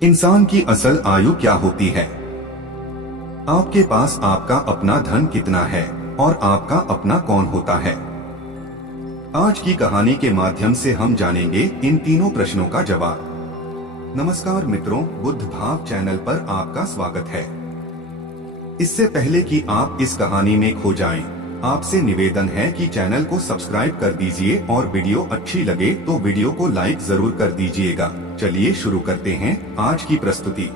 इंसान की असल आयु क्या होती है? आपके पास आपका अपना धन कितना है और आपका अपना कौन होता है? आज की कहानी के माध्यम से हम जानेंगे इन तीनों प्रश्नों का जवाब। नमस्कार मित्रों, बुद्ध भाव चैनल पर आपका स्वागत है। इससे पहले कि आप इस कहानी में खो जाएं, आपसे निवेदन है कि चैनल को सब्सक्राइब कर दीजिए और वीडियो अच्छी लगे तो वीडियो को लाइक जरूर कर दीजिएगा। चलिए शुरू करते हैं आज की प्रस्तुति।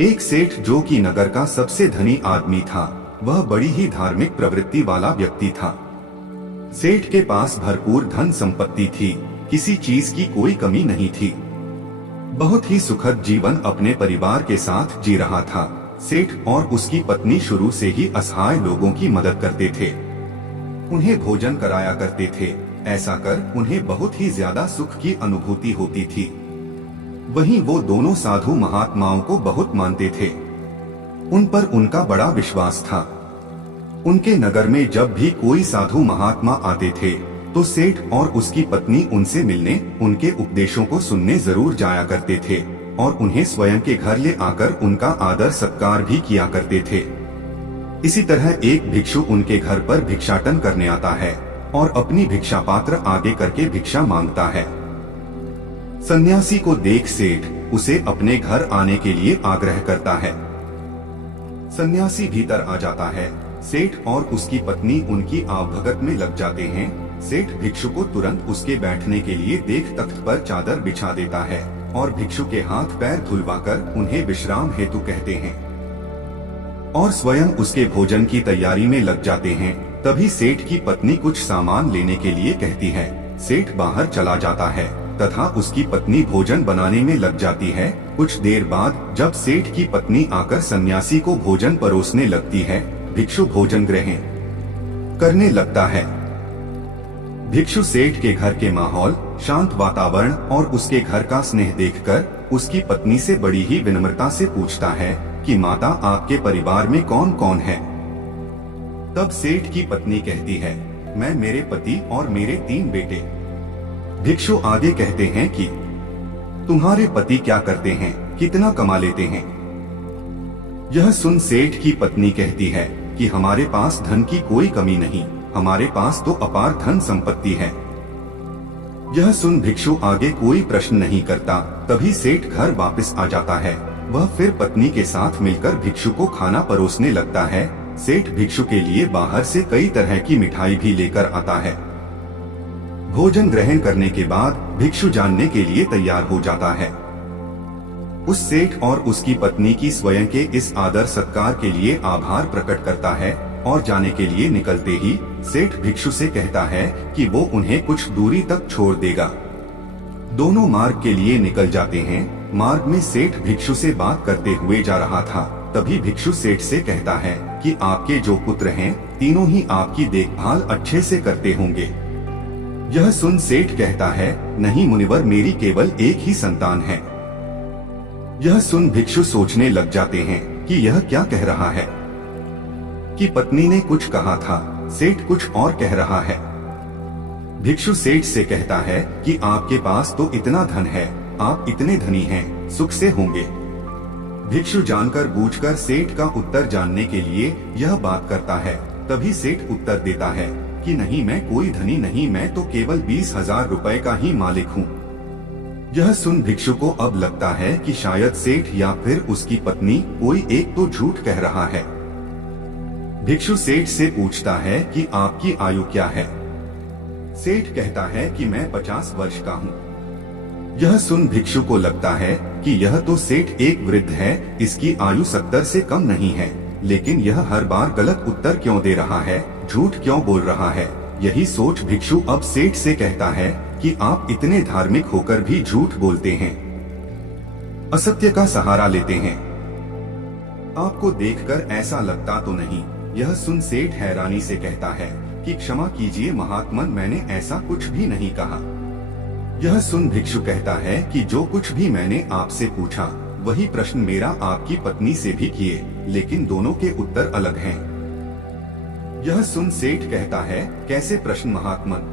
एक सेठ जो कि नगर का सबसे धनी आदमी था, वह बड़ी ही धार्मिक प्रवृत्ति वाला व्यक्ति था। सेठ के पास भरपूर धन संपत्ति थी, किसी चीज की कोई कमी नहीं थी। बहुत ही सुखद जीवन अपने परिवार के साथ जी रहा था। सेठ और उसकी पत्नी शुरू से ही असहाय लोगों की मदद करते थे, उन्हें भोजन कराया करते थे। ऐसा कर उन्हें बहुत ही ज्यादा सुख की अनुभूति होती थी। वहीं वो दोनों साधु महात्माओं को बहुत मानते थे, उन पर उनका बड़ा विश्वास था। उनके नगर में जब भी कोई साधु महात्मा आते थे तो सेठ और उसकी पत्नी उनसे मिलने, उनके उपदेशों को सुनने जरूर जाया करते थे और उन्हें स्वयं के घर ले आकर उनका आदर सत्कार भी किया करते थे। इसी तरह एक भिक्षु उनके घर पर भिक्षाटन करने आता है और अपनी भिक्षा पात्र आगे करके भिक्षा मांगता है। सन्यासी को देख सेठ उसे अपने घर आने के लिए आग्रह करता है। सन्यासी भीतर आ जाता है। सेठ और उसकी पत्नी उनकी आवभगत में लग जाते हैं। सेठ भिक्षु को तुरंत उसके बैठने के लिए देख तख्त पर चादर बिछा देता है और भिक्षु के हाथ पैर धुलवाकर उन्हें विश्राम हेतु कहते हैं और स्वयं उसके भोजन की तैयारी में लग जाते हैं। तभी सेठ की पत्नी कुछ सामान लेने के लिए कहती है। सेठ बाहर चला जाता है तथा उसकी पत्नी भोजन बनाने में लग जाती है। कुछ देर बाद जब सेठ की पत्नी आकर सन्यासी को भोजन परोसने लगती है, भिक्षु भोजन ग्रहण करने लगता है। भिक्षु सेठ के घर के माहौल, शांत वातावरण और उसके घर का स्नेह देखकर उसकी पत्नी से बड़ी ही विनम्रता से पूछता है कि माता, आपके परिवार में कौन कौन है? तब सेठ की पत्नी कहती है, मैं, मेरे पति और मेरे 3 बेटे। भिक्षु आगे कहते हैं कि तुम्हारे पति क्या करते हैं, कितना कमा लेते हैं? यह सुन सेठ की पत्नी कहती है कि हमारे पास धन की कोई कमी नहीं, हमारे पास तो अपार धन संपत्ति है। यह सुन भिक्षु आगे कोई प्रश्न नहीं करता। तभी सेठ घर वापस आ जाता है। वह फिर पत्नी के साथ मिलकर भिक्षु को खाना परोसने लगता है। सेठ भिक्षु के लिए बाहर से कई तरह की मिठाई भी लेकर आता है। भोजन ग्रहण करने के बाद भिक्षु जानने के लिए तैयार हो जाता है। उस सेठ और उसकी पत्नी की स्वयं के इस आदर सत्कार के लिए आभार प्रकट करता है और जाने के लिए निकलते ही सेठ भिक्षु से कहता है कि वो उन्हें कुछ दूरी तक छोड़ देगा। दोनों मार्ग के लिए निकल जाते हैं। मार्ग में सेठ भिक्षु से बात करते हुए जा रहा था। तभी भिक्षु सेठ से कहता है कि आपके जो पुत्र हैं, तीनों ही आपकी देखभाल अच्छे से करते होंगे। यह सुन सेठ कहता है, नहीं मुनिवर, मेरी केवल एक ही संतान है। यह सुन भिक्षु सोचने लग जाते हैं कि यह क्या कह रहा है, कि पत्नी ने कुछ कहा था, सेठ कुछ और कह रहा है। भिक्षु सेठ से कहता है कि आपके पास तो इतना धन है, आप इतने धनी हैं, सुख से होंगे। भिक्षु जानकर बूझकर सेठ का उत्तर जानने के लिए यह बात करता है। तभी सेठ उत्तर देता है कि नहीं, मैं कोई धनी नहीं, मैं तो केवल 20,000 रुपए का ही मालिक हूँ। यह सुन भिक्षु को अब लगता है कि शायद सेठ या फिर उसकी पत्नी कोई एक तो झूठ कह रहा है। भिक्षु सेठ से पूछता है कि आपकी आयु क्या है? सेठ कहता है कि मैं 50 वर्ष का हूँ। यह सुन भिक्षु को लगता है कि यह तो सेठ एक वृद्ध है, इसकी आयु 70 से कम नहीं है, लेकिन यह हर बार गलत उत्तर क्यों दे रहा है, झूठ क्यों बोल रहा है? यही सोच भिक्षु अब सेठ से कहता है कि आप इतने धार्मिक होकर भी झूठ बोलते हैं, असत्य का सहारा लेते हैं। आपको देखकर ऐसा लगता तो नहीं? यह सुन सेठ हैरानी से कहता है कि क्षमा कीजिए महात्मन, मैंने ऐसा कुछ भी नहीं कहा। यह सुन भिक्षु कहता है कि जो कुछ भी मैंने आपसे पूछा वही प्रश्न मेरा आपकी पत्नी से भी किए, लेकिन दोनों के उत्तर अलग हैं। यह सुन सेठ कहता है, कैसे प्रश्न महात्मन?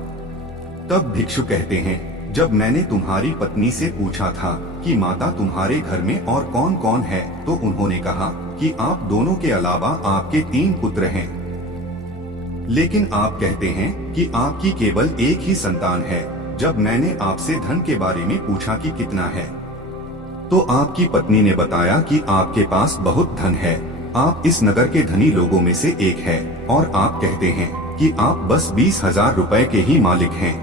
तब भिक्षु कहते हैं, जब मैंने तुम्हारी पत्नी से पूछा था कि माता तुम्हारे घर में और कौन कौन है, तो उन्होंने कहा कि आप दोनों के अलावा आपके 3 पुत्र हैं। लेकिन आप कहते हैं कि आपकी केवल एक ही संतान है। जब मैंने आपसे धन के बारे में पूछा कि कितना है, तो आपकी पत्नी ने बताया कि आपके पास बहुत धन है, आप इस नगर के धनी लोगों में से एक है, और आप कहते हैं कि आप बस 20,000 रुपए के ही मालिक हैं।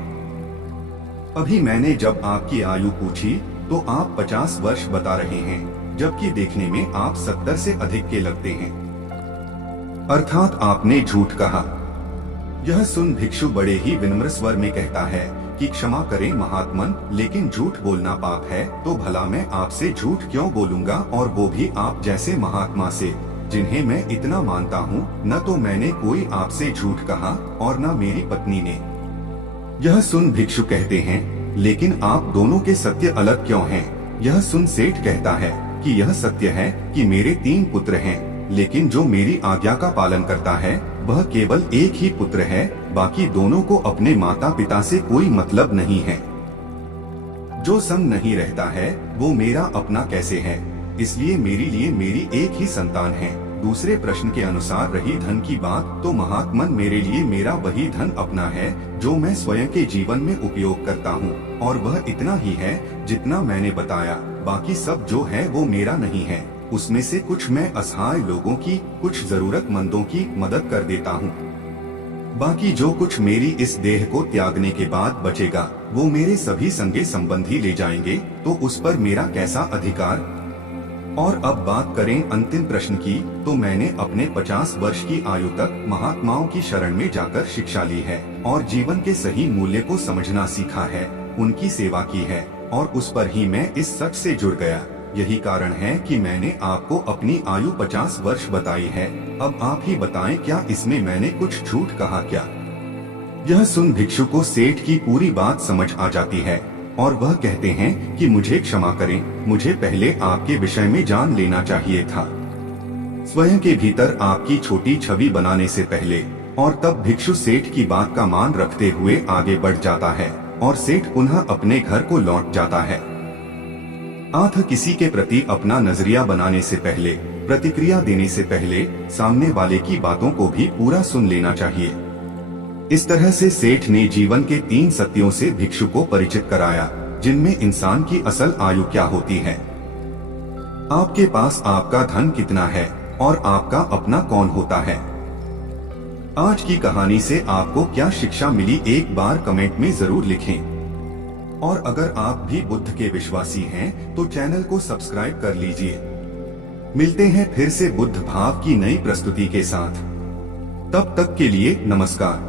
अभी मैंने जब आपकी आयु पूछी तो आप 50 वर्ष बता रहे हैं, जबकि देखने में आप 70 से अधिक के लगते हैं, अर्थात आपने झूठ कहा। यह सुन भिक्षु बड़े ही विनम्र स्वर में कहता है कि क्षमा करें महात्मन, लेकिन झूठ बोलना पाप है, तो भला मैं आपसे झूठ क्यों बोलूंगा, और वो भी आप जैसे महात्मा से, जिन्हें मैं इतना मानता हूँ। न तो मैंने कोई आपसे झूठ कहा और न मेरी पत्नी ने। यह सुन भिक्षु कहते हैं, लेकिन आप दोनों के सत्य अलग क्यों हैं? यह सुन सेठ कहता है कि यह सत्य है कि मेरे 3 पुत्र हैं, लेकिन जो मेरी आज्ञा का पालन करता है वह केवल एक ही पुत्र है, बाकी दोनों को अपने माता पिता से कोई मतलब नहीं है। जो संग नहीं रहता है वो मेरा अपना कैसे है? इसलिए मेरे लिए मेरी एक ही संतान है। दूसरे प्रश्न के अनुसार रही धन की बात, तो महात्मन मेरे लिए मेरा वही धन अपना है जो मैं स्वयं के जीवन में उपयोग करता हूँ, और वह इतना ही है जितना मैंने बताया। बाकी सब जो है वो मेरा नहीं है। उसमें से कुछ मैं असहाय लोगों की, कुछ जरूरतमंदों की मदद कर देता हूँ। बाकी जो कुछ मेरी इस देह को त्यागने के बाद बचेगा वो मेरे सभी संगे संबंधी ले जाएंगे, तो उस पर मेरा कैसा अधिकार? और अब बात करें अंतिम प्रश्न की, तो मैंने अपने 50 वर्ष की आयु तक महात्माओं की शरण में जाकर शिक्षा ली है और जीवन के सही मूल्य को समझना सीखा है, उनकी सेवा की है, और उस पर ही मैं इस सच से जुड़ गया। यही कारण है कि मैंने आपको अपनी आयु 50 वर्ष बताई है। अब आप ही बताएं, क्या इसमें मैंने कुछ झूठ कहा क्या? यह सुन भिक्षु को सेठ की पूरी बात समझ आ जाती है और वह कहते हैं कि मुझे क्षमा करें, मुझे पहले आपके विषय में जान लेना चाहिए था, स्वयं के भीतर आपकी छोटी छवि बनाने से पहले। और तब भिक्षु सेठ की बात का मान रखते हुए आगे बढ़ जाता है और सेठ पुनः अपने घर को लौट जाता है। आठ किसी के प्रति अपना नजरिया बनाने से पहले, प्रतिक्रिया देने से पहले सामने वाले की बातों को भी पूरा सुन लेना चाहिए। इस तरह से सेठ ने जीवन के 3 सत्यों से भिक्षु को परिचित कराया, जिनमें इंसान की असल आयु क्या होती है, आपके पास आपका धन कितना है और आपका अपना कौन होता है। आज की कहानी से आपको क्या शिक्षा मिली, एक बार कमेंट में जरूर लिखें। और अगर आप भी बुद्ध के विश्वासी हैं तो चैनल को सब्सक्राइब कर लीजिए। मिलते हैं फिर से बुद्ध भाव की नई प्रस्तुति के साथ। तब तक के लिए नमस्कार।